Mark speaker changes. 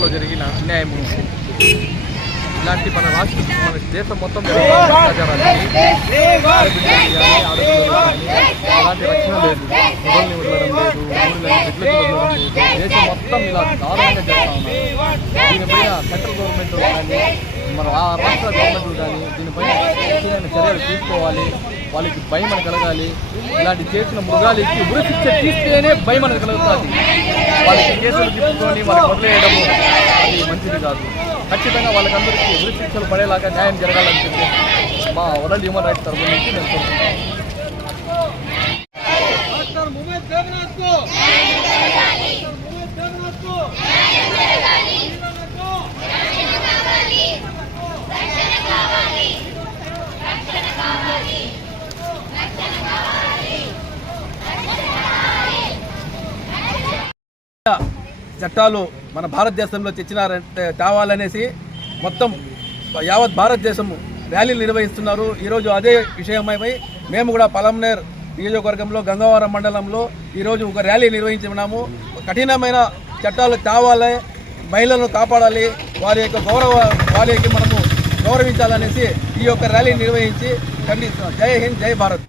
Speaker 1: చట్టాల్లో జరిగిన అన్యాయము ఇలాంటి మన రాష్ట్ర మన దేశం మొత్తం అలాంటి రక్షణ లేదు. మొదల్ని వదలడం లేదు. దేశం మొత్తం ఇలా దారుణంగా చేస్తా ఉన్నారు దీనిపైన సెంట్రల్ గవర్నమెంట్ కానీ మన ఆ రాష్ట్ర గవర్నమెంట్ కానీ దీనిపైన చర్యలు తీసుకోవాలి. వాళ్ళకి భయం కలగాలి. ఇలాంటి చేసిన మృగాలకి ఉరి శిక్ష తీస్తేనే భయం అని కలుగుతుంది. వాళ్ళకి కేసులు తిప్పుకొని వాళ్ళకి వదిలేయడము అది మంచిది కాదు. ఖచ్చితంగా వాళ్ళకందరికీ ఉరి శిక్షలు పడేలాగా న్యాయం జరగాలని చెప్పి మా వరల్డ్ హ్యూమన్ రైట్స్ తరఫు నుంచి నేను కోరుకుంటున్నాను.
Speaker 2: చట్టాలు మన భారతదేశంలో తెచ్చినారంటే తేవాలనేసి మొత్తం యావత్ భారతదేశం ర్యాలీలు నిర్వహిస్తున్నారు. ఈరోజు అదే విషయమై మేము కూడా పలంనేర్ నియోజకవర్గంలో గంగవరం మండలంలో ఈరోజు ఒక ర్యాలీ నిర్వహించున్నాము. కఠినమైన చట్టాలు తేవాలి మహిళలను కాపాడాలి వారి యొక్క గౌరవ వారి యొక్క మనము గౌరవించాలనేసి ఈ యొక్క ర్యాలీ నిర్వహించి ఖండిస్తున్నాం. జై హింద్ జై భారత్.